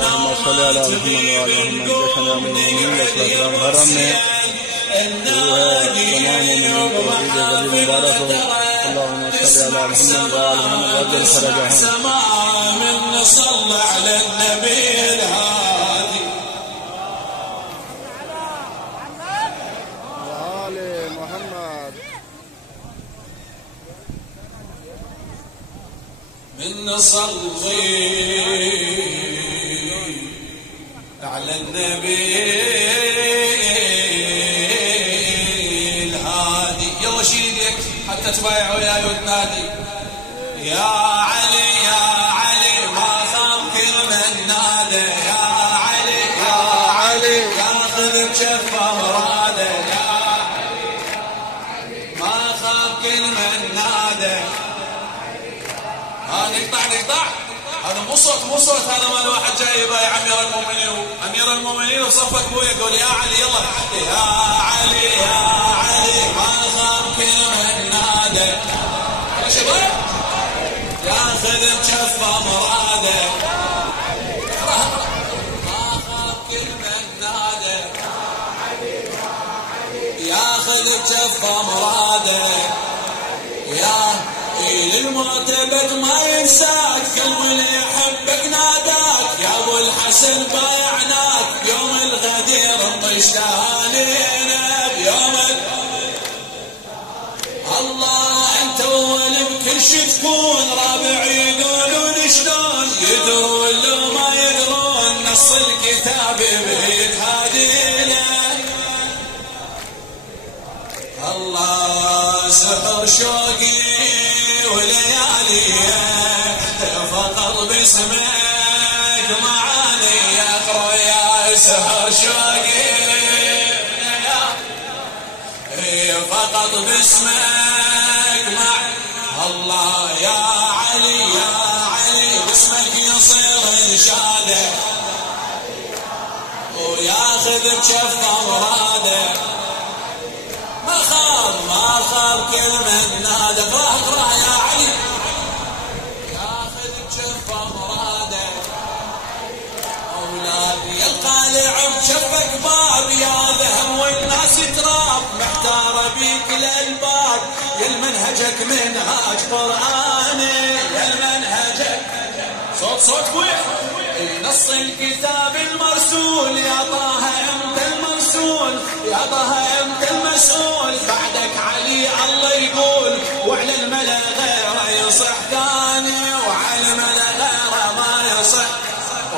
اللهم صل على محمد وعلى محمد جشن امين الاسلام حرم میں وہ ہے تمام مومنین کو عید غدیر مبارک ہو. اللهم صل على محمد وعلى محمد وعجل فرجهم. صل على النبي الهادي وعلى محمد من نصلي على النبي الهادي. يلا شيل ايدك حتى تبايع وياي وتنادي يا علي يا علي ما خاب كل من نادى يا علي يا علي ياخذ بجفه مراده يا علي ما خاب كل من نادى. نقطع هذا مو صوت هذا مال واحد جاي يبايع امير المؤمنين وصفك ابوي يقول يا علي. يلا يا علي يا علي ما خاب كل من نادى يا شباب ياخذ بجفه مراده ما خاب كل من نادى ياخذ بجفه مراده يا للمعتبد ما ينساك قلب اللي يحبك ناداك يا ابو الحسن بايعناك يوم الغدير انطشت علينا بيوم الله انت اول بكل شي تكون رابع يقولون شلون يدرون لو ما يدرون نص الكتاب بيت هادينا الله سحر شوقي وليالي فقط باسمك معاني اقرا يا سحر شوقي فقط باسمك مع الله يا علي يا علي باسمك يصير انشاده وياخذ بجفه مراده ما خاب كل من نادى. اقرا يا علي ياخذ بجفه مراده اولادي القالع بجفك باب يا ذهب والناس تراب محتاره بيك الالباب يا المنهجك منهاج قراني يا المنهجك صوت بويح نص الكتاب المرسول يا طه انت المرسول يا طه انت المسؤول بعدك علي الله يقول وعلى الملا غيره يصح ثاني وعلى الملا غيره ما يصح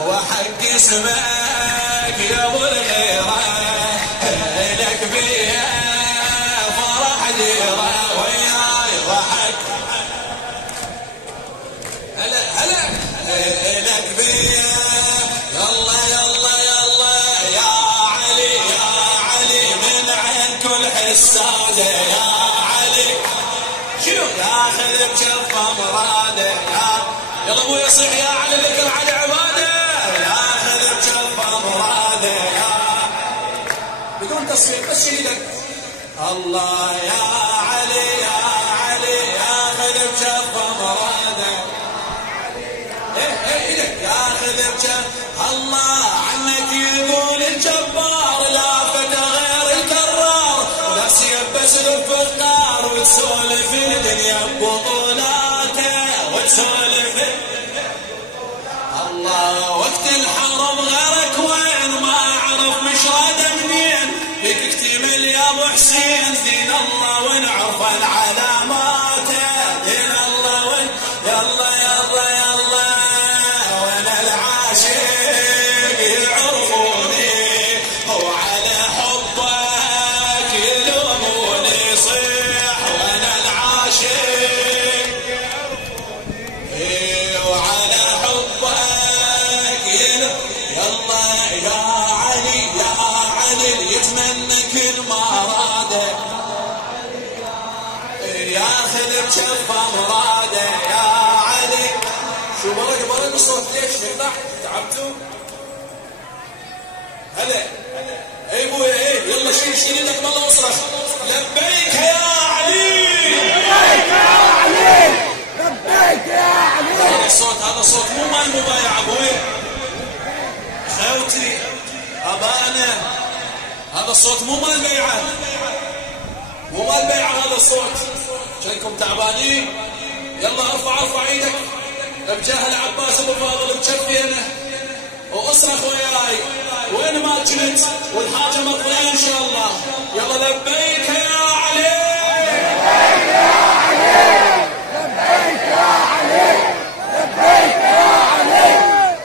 وحق اسمك يا ابو الغيره لك بيه فرح ديره وياي ضحك هلا لك بيه يلا يا علي من عين كل حساده يا علي شنو ياخذ بجفه مراده يلا ابوي يصيح يا علي لك العلي عباده ياخذ بجفه مراده بدون تصفيق بس شيلك الله يا علي ياخذ بجفه مراده ياخذ بجفه الله عنك يقول الجبار لا فتى غير الكرار لا سيبس الفقار وتسولف الدنيا ببطولاته وتسولف الله وقت الحرب غيرك وين ما اعرف مشاده منين بك اكتمل يا ابو حسين دين الله ونعرف العلامات دين الله وين يلا وانا العاشق يعرفوني وعلى حبك يلوموني صيح وانا العاشق وعلى حبك يلا يا علي يتمنى كل ما راده ياخذ بجفه مراده يا علي. شو برق الصوت ليش يقطع تعبتوا هلا اي ابوي يلا شيل ايدك بالله واصرخ لبيك يا علي لبيك يا علي لبيك يا علي. الصوت هذا هذا صوت مو مال مبايع ابوي خوتي ابانا، هذا الصوت مو مال بيعه، مو مال بيعه هذا الصوت. شكلكم تعبانين؟ يلا ارفع ايدك بجاه العباس ابو فاضل بجفينه واصرخ وياي وين ما كنت والحاجه مقضيه ان شاء الله. يلا لبيك يا علي، لبيك يا علي، لبيك يا علي، لبيك يا علي،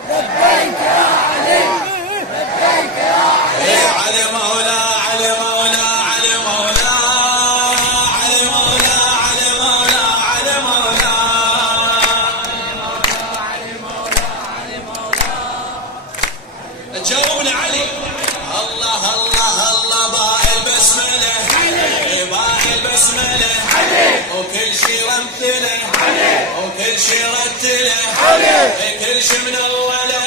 لبيك يا علي، لبيك يا علي. علي مولا علي مولا علي مولا علي مولا علي مولا علي مولا علي مولا علي مولا. جاوبنا علي. الله الله الله باقي البسمله باقي البسمله وكل شي رمتله وكل شي رتله كل شي من اوله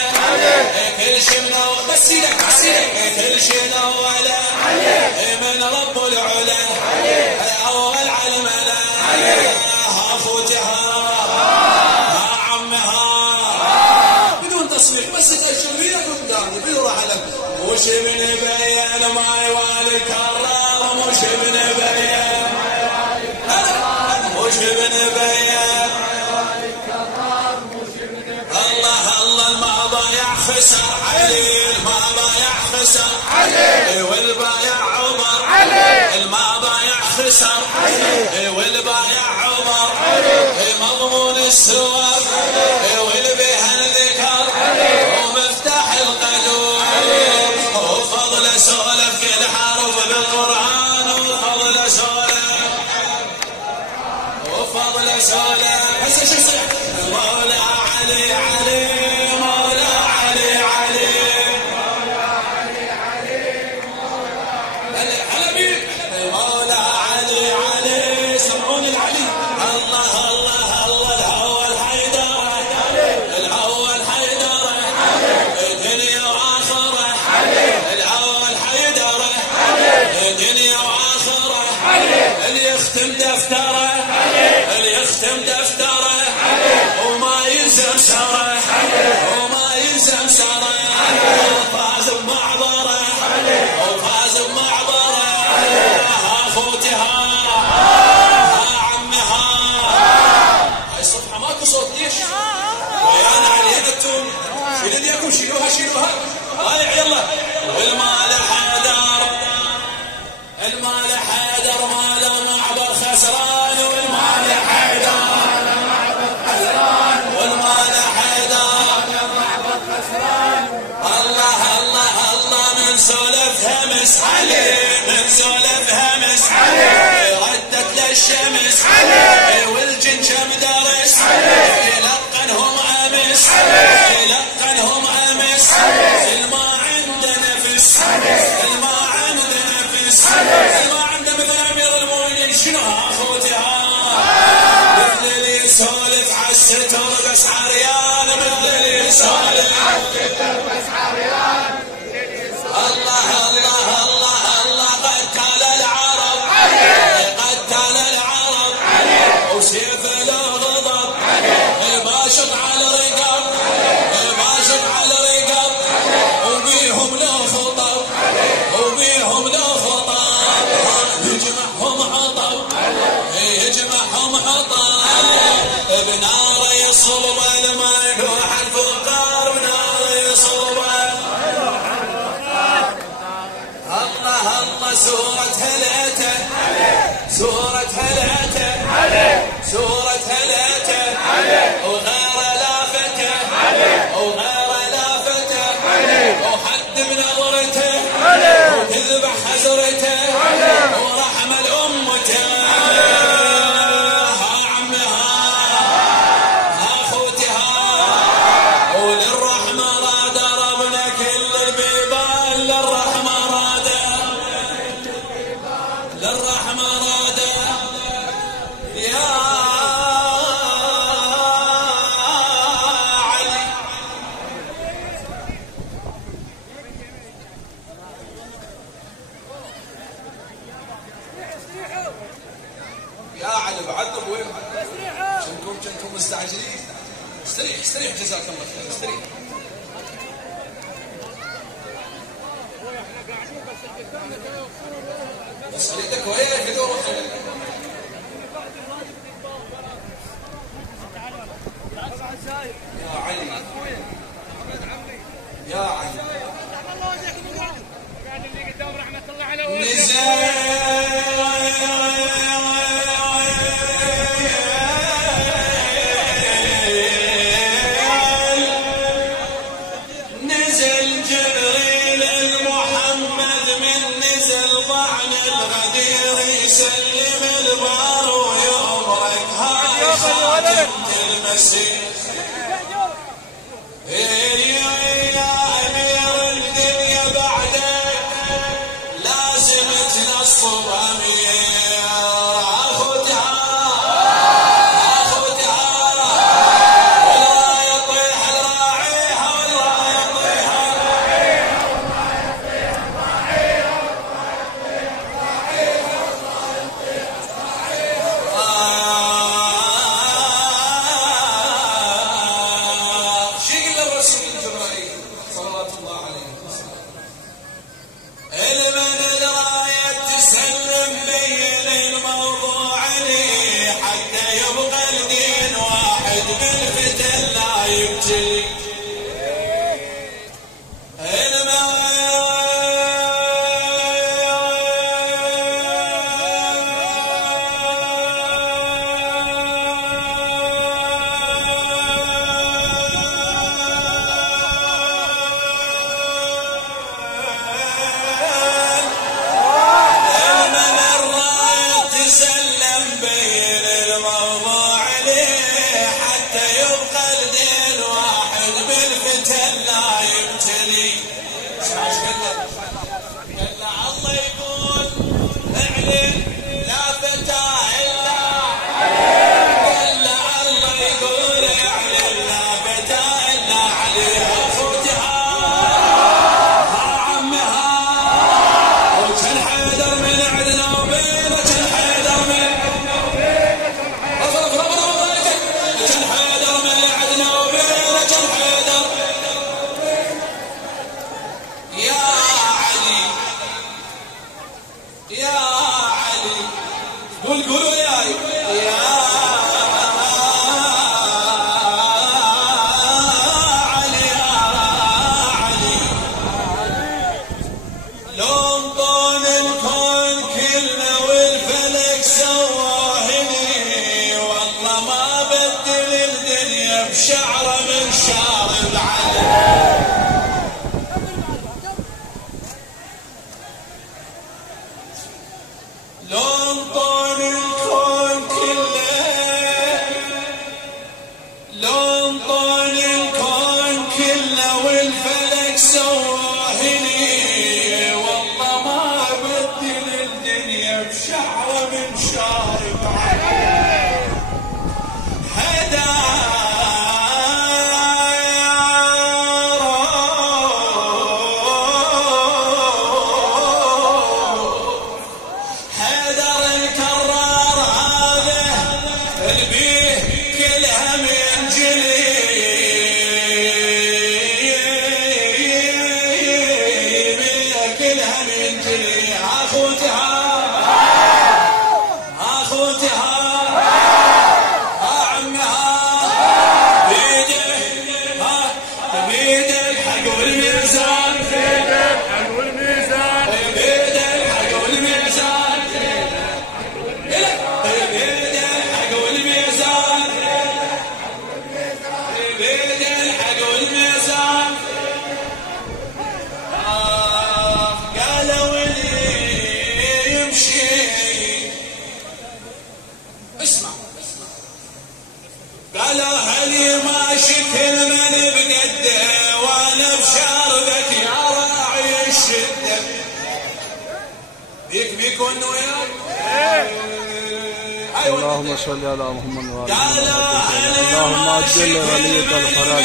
كل شي من اوله بس ايدك بس ايدك كل شي من اوله من رب العلا اول على الملا ها فوتها ها عمها بدون تصوير بس تشوفينك قدامي بدون علم وش من بيان ما يوالي كرام وش من بيان وش من بيان الله الله الماضيع خسر علي الماضيع خسر علي والبايع عمر علي الماضيع خسر علي والبايع عمر علي مضمون السوار واللي بها الذكر ومفتاح القلوب وفضل سولف كل حرف بالقرآن وفضل سولف وفضل سولف هسه شو يصير مولا علي علي مولا علي علي مولا علي علي هلا بيك مولا علي علي سمعوني العلي الله الله الله الأول حيدر الأول حيدر الدنيا وآخرة الأول حيدر الدنيا وآخرة اللي يختم دفتره اللي يختم دفتره وما يلزم سره وما يلزم سره وفاز بمعبره وفاز بمعبره ها خوتها ها عمها. هاي الصفحه ماكو صوت ليش؟ ويانا علينا انتم شيلوا ايديكم شيلوها طالع يلا. والمال حيدر المال حيدر مال معبر خسران والمال حيدر والمال حيدر الله الله الله من سولف همس علي من سولف همس علي ردت للشمس علي والجن كم درس يلقنهم امس يلقنهم امس الما عنده نفس مسير يا أمير الدنيا بعدك لازم تنصب أمير أخذها ولا يطيح راعيها ولا يطيح شيء الرسول الجبرائيل صلوات الله عليه وسلم المن الراية تسلم بين الموضوع لي حتى يبقى الدين واحد بالفتن لا يبتلي قولوا يا علي لو انطون الكون كله والفلك سواهني والله ما بدل الدنيا بشعره من شارب علي لو انطون الكون كله والفلك سواهني والله ما بدل الدنيا بشعره من شارب عليه حيدر الكرار هذا البيه كلها من جلي كلها من جلي اخوتها عمها بيد الحق والميزان بيد الحق والميزان بيد الحق والميزان بيد الحق والميزان بيد الحق والميزان قالوا اللي يمشي اسمع قالوا هل ماشي كل من بقده وانا بشاربك يا راعي الشده بيكون وياك اللهم صل على محمد وعلى آله وصحبه اللهم عجل وليك الفرج